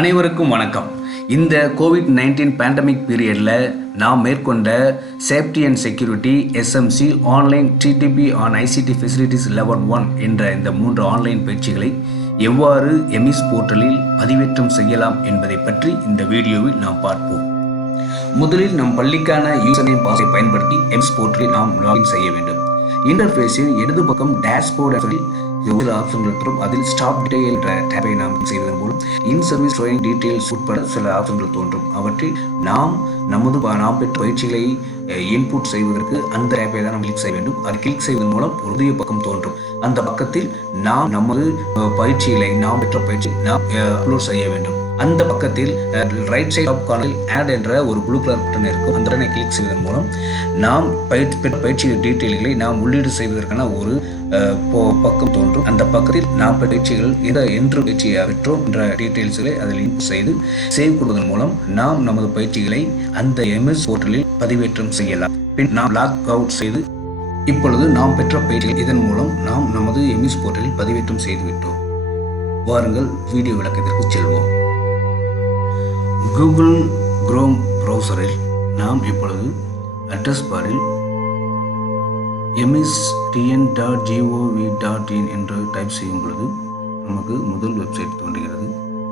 அனைவருக்கும் வணக்கம். இந்த கோவிட்-19 பேண்டமிக் பீரியடில் நாம் மேற்கொண்ட safety and security SMC online DTP on ICT facilities level 1 என்ற இந்த 3 ஆன்லைன் பயிற்சிகளை எவ்வாறு எம்இஸ் போர்ட்டலில் பதிவேற்றம் செய்யலாம் என்பதை பற்றி இந்த வீடியோவில் நாம் பார்ப்போம். முதலில் நம் பள்ளிக்கான யூசர் நேம் பாஸ்வேர்டை பயன்படுத்தி எம்இஸ் போர்ட்டலில் நாம் லாகின் செய்ய வேண்டும். இன்டர்ஃபேஸில் இடது பக்கம் டேஷ்போர்டில் ஒரு ஆப்ஷன் இருக்கிறோம். அதில் ஸ்டாப் டீடைல் என்ற டேபை நாம் செய்வதன் மூலம் இன் சர்வீஸ் ட்ரைனிங் டீடைல்ஸ் உட்பட சில ஆப்ஷன்கள் தோன்றும். அவற்றில் நாம் பெற்ற பயிற்சிகளை இன்புட் செய்வதற்கு அந்த டேபை தான் நாம் கிளிக் செய்ய வேண்டும். அதை கிளிக் செய்வதன் மூலம் ஒரு புதிய பக்கம் தோன்றும். அந்த பக்கத்தில் நாம் நமது பயிற்சிகளை பெற்ற பயிற்சி அப்லோட் செய்ய வேண்டும். அந்த பக்கத்தில் ரைட் சைட் ஆஃப் கார்னரில் ஆட் என்ற ஒரு ப்ளூ கலர் பட்டன் இருக்கும். அந்த பட்டனை கிளிக் செய்வதன் மூலம் நாம் பெற்ற பயிற்சி டீட்டெயில்களை நாம் உள்ளீடு செய்வதற்கான ஒரு பக்கம் தோன்றும். அந்த பக்கத்தில் நாம் பயிற்சிகள் என்று பயிற்சியை பெற்றோம் என்ற டீட்டெயில்ஸ்களை அதில் இன்புட் செய்து சேவ் கொடுவதன் மூலம் நாம் நமது பயிற்சிகளை அந்த எம்எஸ் போர்ட்டலில் பதிவேற்றம் செய்யலாம். பின் நாம் லாக் அவுட் செய்து இப்பொழுது நாம் பெற்ற பயிற்சிகள் இதன் மூலம் நாம் நமது எம்எஸ் போர்ட்டலில் பதிவேற்றம் செய்துவிட்டோம். வாருங்கள் வீடியோ விளக்கத்திற்கு செல்வோம். கூகுள் குரோம் ப்ரௌசரில் நாம் இப்பொழுது அட்ரஸ் பாரில் mstn.gov.in என்று டைப் செய்யும் பொழுது நமக்கு முதல் வெப்சைட் தோன்றுகிறது.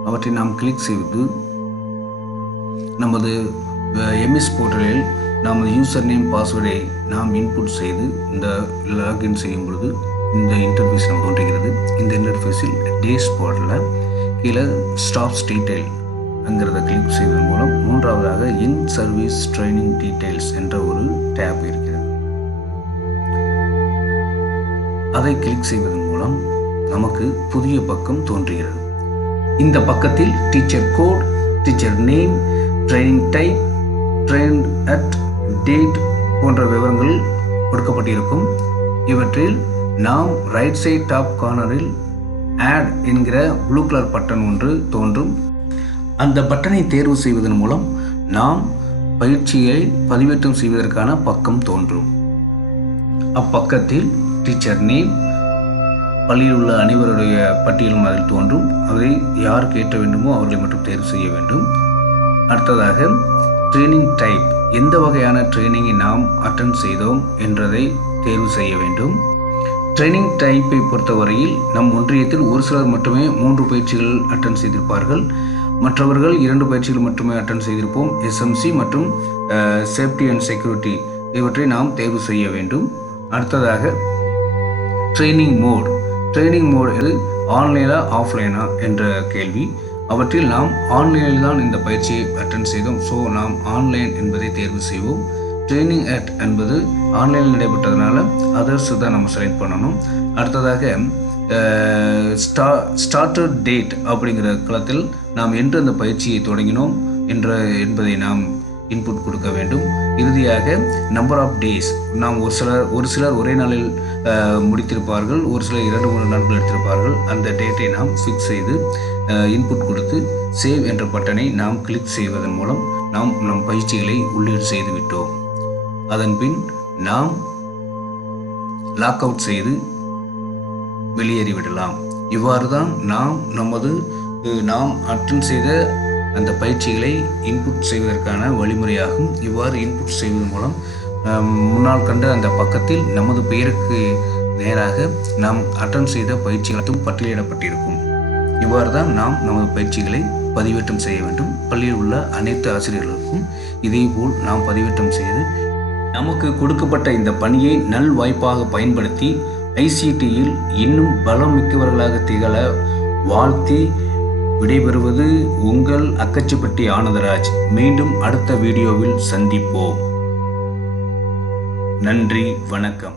அவற்றை நாம் கிளிக் செய்து நமது எம்எஸ் போர்ட்டலில் நமது யூசர் நேம் பாஸ்வேர்டை நாம் இன்புட் செய்து இந்த லாகின் செய்யும் பொழுது இந்த இன்டர்ஃபேஸ் நமக்கு தோன்றுகிறது. இந்த இன்டர்ஃபேஸில் டேஷ்போர்டில் கீழே ஸ்டாப்ஸ் டீடைல் அங்கிறத கிளிக் செய்வதன் மூலம் மூன்றாவதாக இன் சர்வீஸ் ட்ரைனிங் டீடைல்ஸ் என்ற ஒரு டேப் இருக்கிறது. அதை கிளிக் செய்வதன் மூலம் நமக்கு புதிய பக்கம் தோன்றுகிறது. இந்த பக்கத்தில் teacher code, teacher name, training type, train at date போன்ற விவரங்கள் கொடுக்கப்பட்டிருக்கும். இவற்றில் நாம் ரைட் சைட் டாப் கார்னரில் ஆட் என்கிற ப்ளூ கலர் பட்டன் ஒன்று தோன்றும். அந்த பட்டனை தேர்வு செய்வதன் மூலம் நாம் பயிற்சியை பதிவேற்றம் செய்வதற்கான பக்கம் தோன்றும். அப்பக்கத்தில் டீச்சர் நேம், பள்ளியில் உள்ள அனைவருடைய பட்டியலும் அதில் தோன்றும். அதை யார் கேட்ட வேண்டுமோ அவர்களை மட்டும் தேர்வு செய்ய வேண்டும். அடுத்ததாக ட்ரைனிங் டைப், எந்த வகையான ட்ரைனிங்கை நாம் அட்டெண்ட் செய்தோம் என்றதை தேர்வு செய்ய வேண்டும். ட்ரைனிங் டைப்பை பொறுத்தவரையில் நம் ஒன்றியத்தில் ஒரு சிலர் மட்டுமே 3 பயிற்சிகள் அட்டெண்ட் செய்திருப்பார்கள். மற்றவர்கள் 2 பயிற்சிகள் மட்டுமே அட்டெண்ட் செய்திருப்போம். எஸ்எம்சி மற்றும் சேஃப்டி அண்ட் செக்யூரிட்டி இவற்றை நாம் தேர்வு செய்ய வேண்டும். அடுத்ததாக ட்ரைனிங் மோட் இது ஆன்லைனா ஆஃப்லைனா என்ற கேள்வி. அவற்றில் நாம் ஆன்லைனில் தான் இந்த பயிற்சியை அட்டெண்ட் செய்தோம். ஸோ நாம் ஆன்லைன் என்பதை தேர்வு செய்வோம். ட்ரைனிங் அட் என்பது ஆன்லைனில் நடைபெற்றதுனால அதர்ஸ் தான் நம்ம செலக்ட் பண்ணணும். அடுத்ததாக ஸ்டார்டர் டேட் அப்படிங்கிற களத்தில் நாம் என்று அந்த பயிற்சியை தொடங்கினோம் என்பதை நாம் இன்புட் கொடுக்க வேண்டும். இறுதியாக நம்பர் ஆஃப் டேஸ், நாம் ஒரு சிலர் ஒரே நாளில் முடித்திருப்பார்கள், ஒரு சிலர் 2-3 நாட்கள் எடுத்திருப்பார்கள். அந்த டேட்டை நாம் ஃபிக்ஸ் செய்து இன்புட் கொடுத்து சேவ் என்ற பட்டனை நாம் கிளிக் செய்வதன் மூலம் நாம் நம் பயிற்சிகளை உள்ளீடு செய்து விட்டோம். அதன்பின் நாம் லாக் அவுட் செய்து வெளியேறிவிடலாம். இவ்வாறு தான் நாம் அட்டெண்ட் செய்த அந்த பயிற்சிகளை இன்புட் செய்வதற்கான வழிமுறையாகும். இவ்வாறு இன்புட் செய்வதன் மூலம் முன்னால் கண்ட அந்த பக்கத்தில் நமது பெயருக்கு நேராக நாம் அட்டெண்ட் செய்த பயிற்சிகளும் பட்டியலிடப்பட்டிருக்கும். இவ்வாறு தான் நாம் நமது பயிற்சிகளை பதிவேற்றம் செய்ய வேண்டும். பள்ளியில் உள்ள அனைத்து ஆசிரியர்களுக்கும் இதேபோல் நாம் பதிவேற்றம் செய்து நமக்கு கொடுக்கப்பட்ட இந்த பணியை நல் வாய்ப்பாக பயன்படுத்தி ஐசிடியில் இன்னும் பலம் மிக்கவர்களாக திகழ வாழ்த்தி விடைபெறுவது உங்கள் அக்கச்சிப்பட்டி ஆனந்தராஜ். மீண்டும் அடுத்த வீடியோவில் சந்திப்போம். நன்றி, வணக்கம்.